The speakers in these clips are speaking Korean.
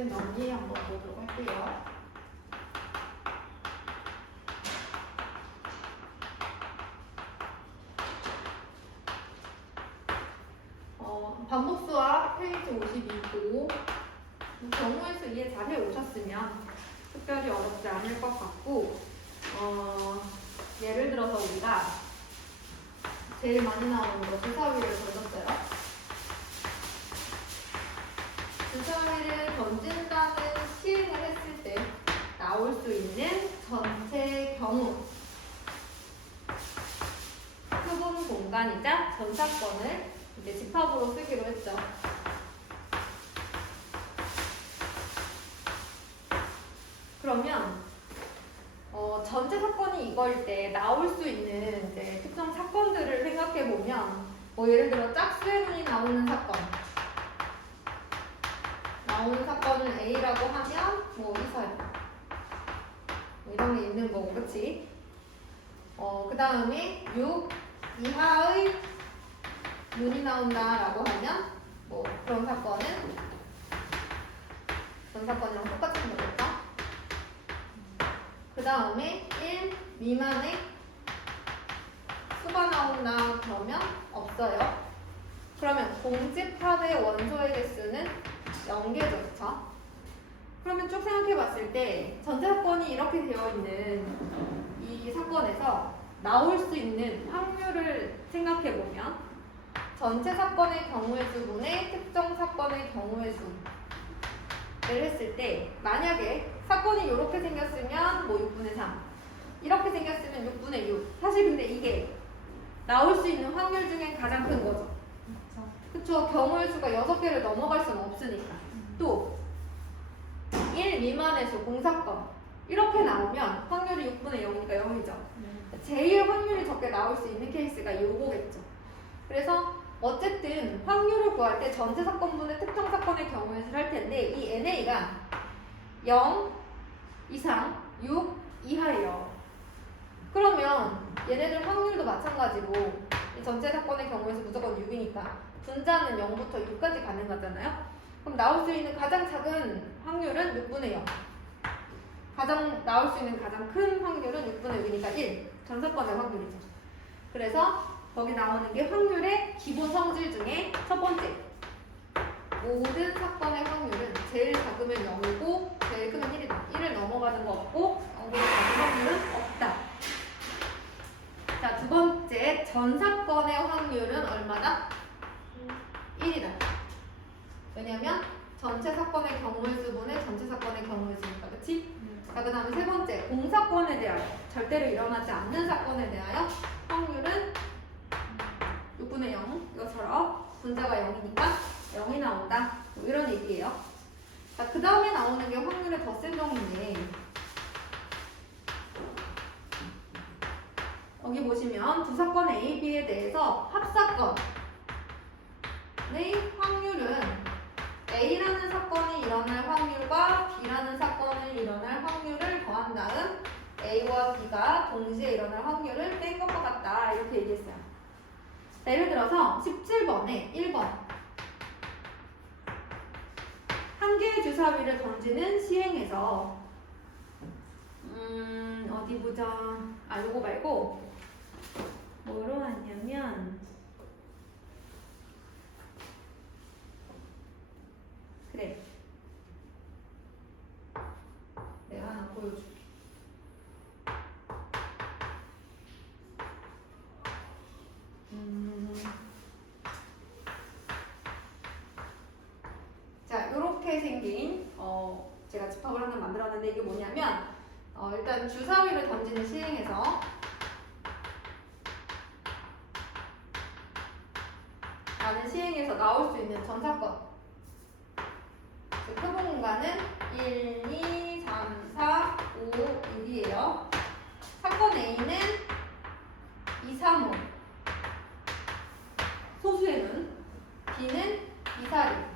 된 정리 한번 보도록 할게요. 반복수와 페이지 52고 경우의 수 이해 잘 해오셨으면 특별히 어렵지 않을 것 같고 예를 들어서 우리가 제일 많이 나오는 거 주사위를 던졌어요. 주사위를 던진다는 시행을 했을 때 나올 수 있는 전체 경우 표본 공간이자 전사건을 이제 집합으로 쓰기로 했죠. 그러면 전체 사건이 이거일 때 나올 수 있는 이제 특정 사건들을 생각해 보면 예를 들어 짝수의 눈이 나오는 사건을 A라고 하면 이사요. 이런 게 있는 거고, 그치? 그 다음에 6 이하의 눈이 나온다라고 하면 그런 사건은 전 사건이랑 똑같은 거겠다. 그 다음에 1 미만의 수가 나온다 그러면 없어요. 그러면 공집합의 원소의 개수는 0개죠, 그쵸? 그러면 쭉 생각해 봤을 때 전체 사건이 이렇게 되어 있는 이 사건에서 나올 수 있는 확률을 생각해 보면 전체 사건의 경우의 수분의 특정 사건의 경우의 수를 했을 때 만약에 사건이 이렇게 생겼으면 6분의 3 이렇게 생겼으면 6분의 6 사실 근데 이게 나올 수 있는 확률 중에 가장 큰 거죠. 그쵸? 경우의 수가 6개를 넘어갈 수는 없으니까. 또 1 미만의 수 공사건 이렇게 나오면 확률이 6분의 0이니까 0이죠. 제일 확률이 적게 나올 수 있는 케이스가 요거겠죠. 그래서 어쨌든 확률을 구할 때 전체 사건분의 특정 사건의 경우의 수를 할 텐데 이 NA가 0 이상 6 이하예요. 그러면 얘네들 확률도 마찬가지고 이 전체 사건의 경우에서 무조건 6이니까 분자는 0부터 6까지 가는 거잖아요. 그럼 나올 수 있는 가장 작은 확률은 6분의 0. 나올 수 있는 가장 큰 확률은 6분의 6이니까 1. 전 사건의 확률이죠. 그래서 거기 나오는 게 확률의 기본 성질 중에 첫 번째. 모든 사건의 확률은 제일 작으면 0이고 제일 크면 1이다. 1을 넘어가는 거 없고 0보다 작은 확률은 없다. 자, 두 번째. 전 사건의 확률은 얼마다? 1이다. 왜냐면 전체 사건의 경우의 수분의 전체 사건의 경우의 수니까, 그치? 자, 그 다음에 세 번째. 공사건에 대하여 절대로 일어나지 않는 사건에 대하여 확률은 6분의 0 이것처럼 분자가 0이니까 0이 나온다. 이런 얘기예요. 자, 그 다음에 나오는 게 확률의 덧셈 정의인데 여기 보시면 두 사건 A, B에 대해서 합사건의 확률은 A라는 사건이 일어날 확률과 B라는 사건이 일어날 확률을 더한 다음 A와 B가 동시에 일어날 확률을 뺀 것과 같다. 이렇게 얘기했어요. 자, 예를 들어서 17번에 1번 한 개의 주사위를 던지는 시행에서 어디 보자. 요거 말고 뭐로 하냐면 그래. 내가 하나 보여줄게. 자, 요렇게 생긴 제가 집합을 하나 만들었는데 이게 뭐냐면 일단 주사위를 던지는 시행에서 라는 시행에서 나올 수 있는 전사건 표본 공간은 1, 2, 3, 4, 5, 1이에요. 사건 A는 2, 3, 5 소수의 눈 B는 2, 4, 6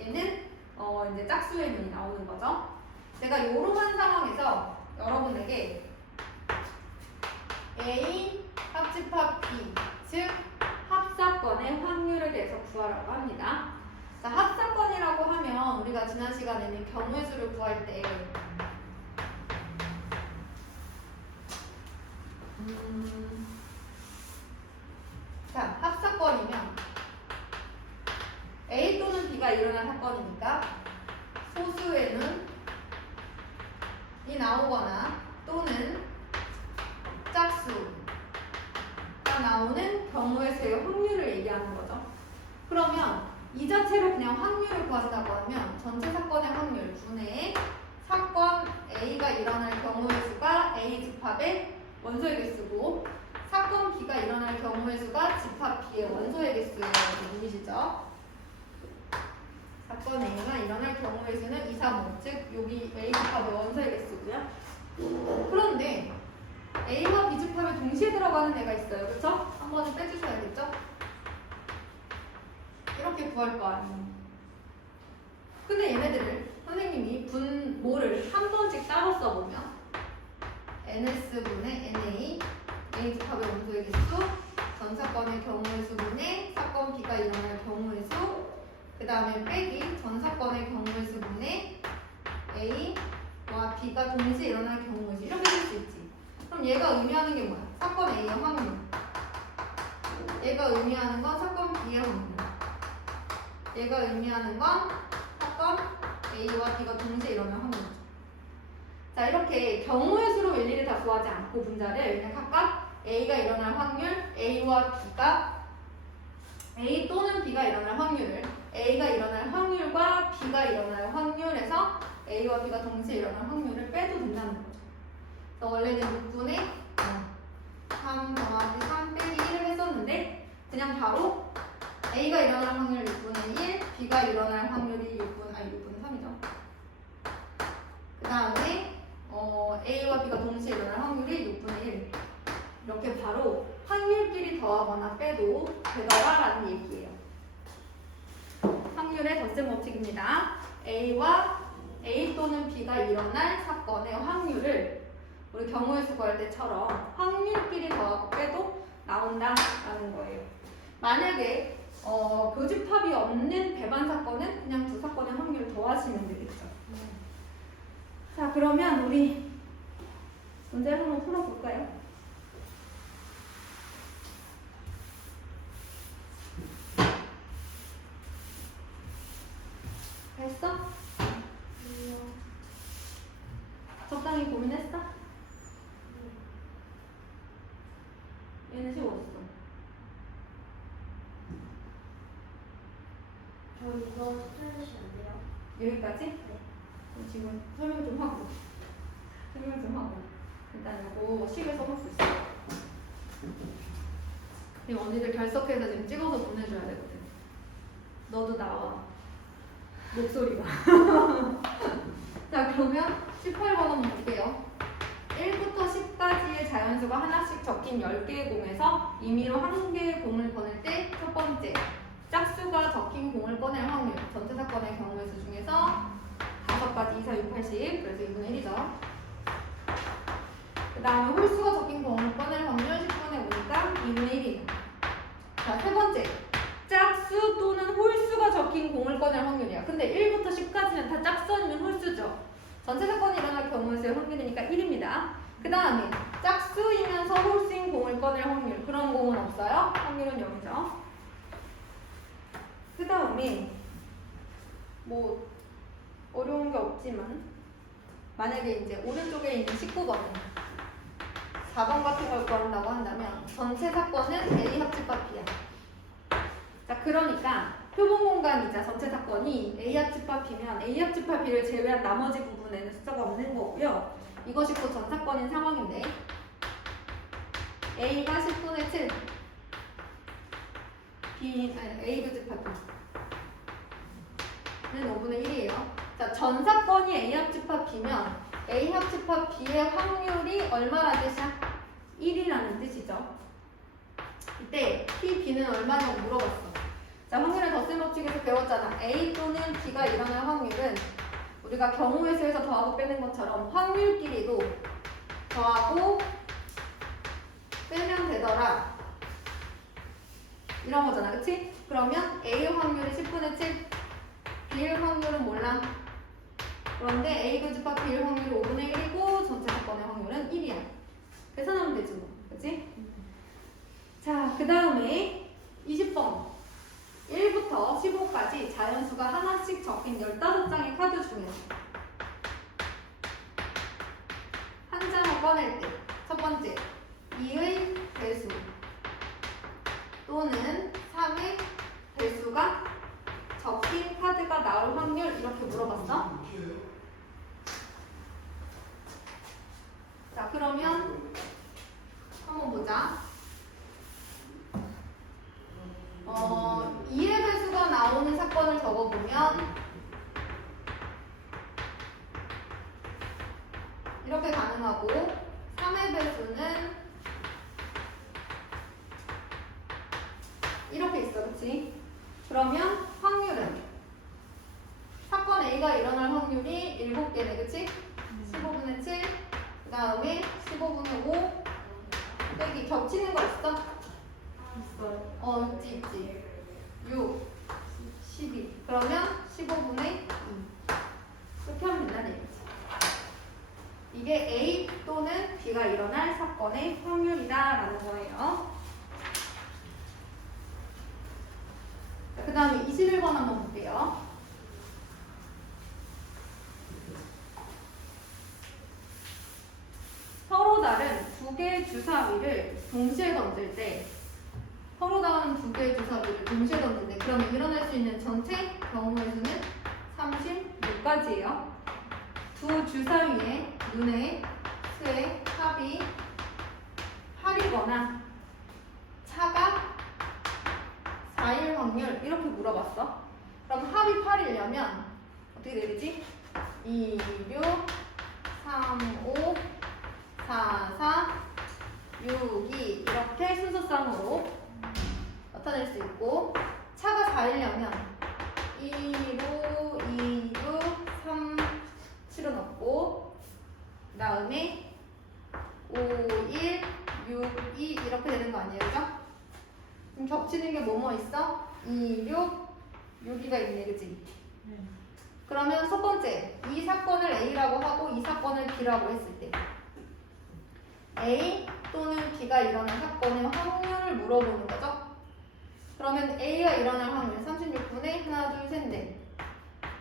얘는 이제 짝수의 눈이 나오는 거죠. 제가 요런 상황에서 여러분에게 A 합집합 B 즉 합사건의 확률에 대해서 구하라고 합니다. 자, 합사건이라고 하면 우리가 지난 시간에는 경우의 수를 구할 때 자, 합사건이면 A 또는 B가 일어난 사건이니까 소수에는 이 나오거나 또는 짝수가 나오는 경우의 수의 확률을 얘기하는 거죠. 그러면 이 자체로 그냥 확률을 구한다고 하면 전체 사건의 확률 분의 사건 A가 일어날 경우의 수가 A 집합의 원소의 개수고 사건 B가 일어날 경우의 수가 집합 B의 원소의 개수라는 의미시죠. 사건 A가 일어날 경우의 수는 2, 3, 5, 즉 여기 A 집합의 원소의 개수고요. 그런데 A와 B 집합에 동시에 들어가는 애가 있어요. 그렇죠? 한 번은 빼주셔야겠죠? 이렇게 구할 거 아니에요. 근데 얘네들을 선생님이 분모를 한 번씩 따로 써보면 NS분의 NA A 집합의 원소의 개수 전 사건의 경우의 수분의 사건 B가 일어날 경우의 수 그 다음에 빼기 전 사건의 경우의 수분의 A와 B가 동시에 일어날 경우의 수 이렇게 쓸 수 있지. 그럼 얘가 의미하는 게 뭐야? 사건 A의 확률. 얘가 의미하는 건 사건 B의 확률. 얘가 의미하는 건 사건 A와 B가 동시에 일어날 확률이죠. 자, 이렇게 경우의 수로 일일이 다 구하지 않고 분자를 그냥 각각 A가 일어날 확률, A와 B가 A 또는 B가 일어날 확률을 A가 일어날 확률과 B가 일어날 확률에서 A와 B가 동시에 일어날 확률을 빼도 된다는 거죠. 그래서 원래는 6분의 3 더하기 3 빼기 1을 했었는데 그냥 바로 A가 일어날 확률 6분의 1, B가 일어날 확률이 6분의 3이죠. 그 다음에 A와 B가 동시에 일어날 확률이 6분의 1. 이렇게 바로 확률끼리 더하거나 빼도 되더라라는 얘기예요. 확률의 덧셈 법칙입니다. A 또는 B가 일어날 사건의 확률을 우리 경우의 수 구할 때처럼 확률끼리 더하고 빼도 나온다라는 거예요. 만약에 교집합이 없는 배반 사건은 그냥 두 사건의 확률을 더하시면 되겠죠. 자, 그러면 우리 문제를 한번 풀어볼까요? 했어? 적당히 고민했어? 얘는 쉬웠어. 저 이거 스트레스 안 돼요? 여기까지? 네. 그럼 지금 설명 좀 하고 일단 이거 식에 써놓을 수 있어. 이 언니들 결석해서 지금 찍어서 보내줘야 되거든. 너도 나와. 목소리가. 자, 그러면 18번 한번 볼게요. 1부터 10까지의 자연수가 하나씩 적힌 10개의 공에서 임의로 한 개의 공을 꺼낼 때 첫 번째 짝수가 적힌 공을 꺼낼 확률 전체 사건의 경우의 수 중에서 5가지 2, 4, 6, 80 그래서 2분의 1이죠. 그 다음에 홀수가 적힌 공을 꺼낼 확률 10분의 5니까 2분의 1이에요. 자, 세 번째 짝수 또는 홀수가 적힌 공을 꺼낼 확률이야. 근데 1부터 10까지는 다 짝수 아니면 홀수죠. 전체 사건이 일어날 경우의 수의 확률이니까 1입니다. 그 다음에 짝수이면서 홀수인 공을 꺼낼 확률 그런 공은 없어요. 확률은 0이죠. 그 다음에 뭐 어려운 게 없지만 만약에 이제 오른쪽에 있는 19번은 4번 같은 걸 구한다고 한다면 전체 사건은 A 합집합 B야. 자, 그러니까 표본 공간이자 전체 사건이 A 합집합 B면 A 합집합 B를 제외한 나머지 부분에는 숫자가 없는 거고요. 이것이 곧 전 사건인 상황인데 A가 10분의 7 A 교집합 B는 5분의 1이에요. 자, 전 사건이 A 합집합 B면 A 합집합 B의 확률이 얼마라는 뜻이야? 1이라는 뜻이죠. 이때 P, B는 얼마냐고 물어봤어. 자, 확률의 덧셈 법칙에서 배웠잖아. A 또는 B가 일어날 확률은 우리가 경우의 수에서 더하고 빼는 것처럼 확률끼리도 더하고 빼면 되더라. 이런 거잖아. 그치? 그러면 A의 확률이 10분의 7, 비일 확률은 몰라. 그런데 A 교집합 비일 확률이 5분의 1이고 전체 사건의 확률은 1이야. 계산하면 되지 뭐. 그치? 자, 그 다음에 20번. 1부터 15까지 자연수가 하나씩 적힌 15장의 카드 중에 한 장을 꺼낼 때 첫 번째 2의 배수 또는 3의 배수가 적힌 카드가 나올 확률 이렇게 물어봤어. 자, 그러면 한번 보자. 2의 배수가 나오는 사건을 적어보면 이렇게 가능하고 3의 배수는 이렇게 있어. 그치? 그러면 확률은 사건 A가 일어날 확률이 7개네. 그치? 15분의 7, 그 다음에 15분의 5 여기 겹치는 거 있어? 있어요. 있지. 6, 12. 그러면 15분의 2. 이렇게 하면 된다는 얘기지. 이게 A 또는 B가 일어날 사건의 확률이다라는 거예요. 그 다음에 21번 한번 볼게요. 서로 다른 두 개의 주사위를 동시에 던질 때 서로 다른 두 개의 주사위를 동시에 던질 때 그러면 일어날 수 있는 전체 경우의 수는 36가지예요. 두 주사위의 눈의 수의 합이 8이거나 차가 4일 확률 이렇게 물어봤어. 그럼 합이 8이려면 어떻게 되지? 2, 6, 3, 5, 4, 4, 6, 2 이렇게 순서상으로 나타낼 수 있고 차가 4이려면 2, 5, 2, 6, 3, 7은 없고 그 다음에 5, 1, 6, 2 이렇게 되는 거 아니에요? 그죠? 그럼 겹치는 게 뭐뭐 있어? 2, 6, 6이가 있네. 그치? 네. 그러면 첫 번째 이 사건을 A라고 하고 이 사건을 B라고 했을 때 A 또는 B가 일어날 사건의 확률을 물어보는 거죠. 그러면 A가 일어날 확률 36분의 하나, 둘, 셋, 넷.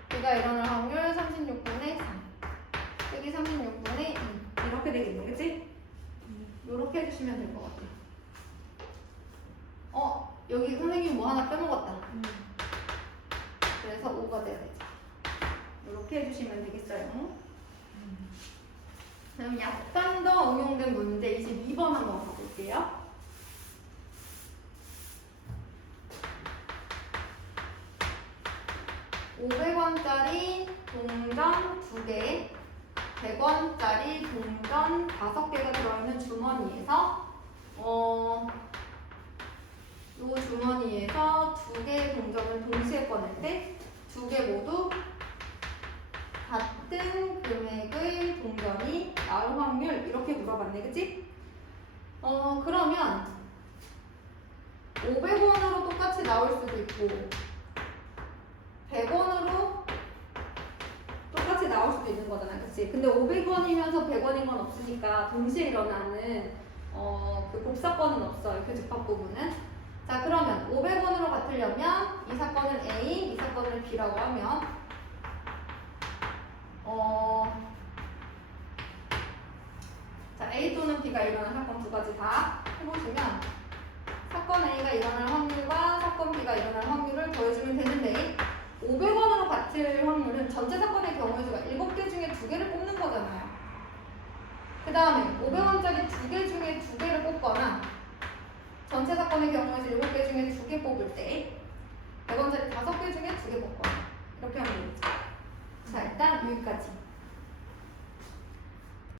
B가 일어날 확률 36분의 3. 여기 36분의 2. 이렇게 되겠네. 그치? 이렇게 해주시면 될 것 같아. 여기 선생님 뭐 하나 빼먹었다. 그래서 5가 돼야 되지. 이렇게 해주시면 되겠어요. 그럼 약간 더 응용된 문제 22번 한번 가볼게요. $500원짜리 동전 2개, 100원짜리 동전 5개가 들어있는 주머니에서 이 주머니에서 2개의 동전을 동시에 꺼낼 때 2개 모두 같은 금액의 동전이 나올 확률 이렇게 물어봤네. 그치? 그러면 500원으로 똑같이 나올 수도 있고 100원으로 똑같이 나올 수도 있는 거잖아. 그치? 근데 500원이면서 100원인 건 없으니까 동시에 일어나는 그 곱사건은 없어요. 교집합 부분은. 자, 그러면 500원으로 같으려면 이 사건을 A, 이 사건을 B라고 하면 자, A 또는 B가 일어날 사건 두 가지 다 해보시면 사건 A가 일어날 확률과 사건 B가 일어날 확률을 더해주면 되는데 500원으로 같을 확률은 전체 사건의 경우의 수가 7개 중에 2개를 뽑는 거잖아요. 그 다음에 500원짜리 2개 중에 2개를 뽑거나 전체 사건의 경우의 수 7개 중에 2개 뽑을 때 100원짜리 5개 중에 2개 뽑거나 이렇게 하면 되겠죠. 자, 일단 여기까지.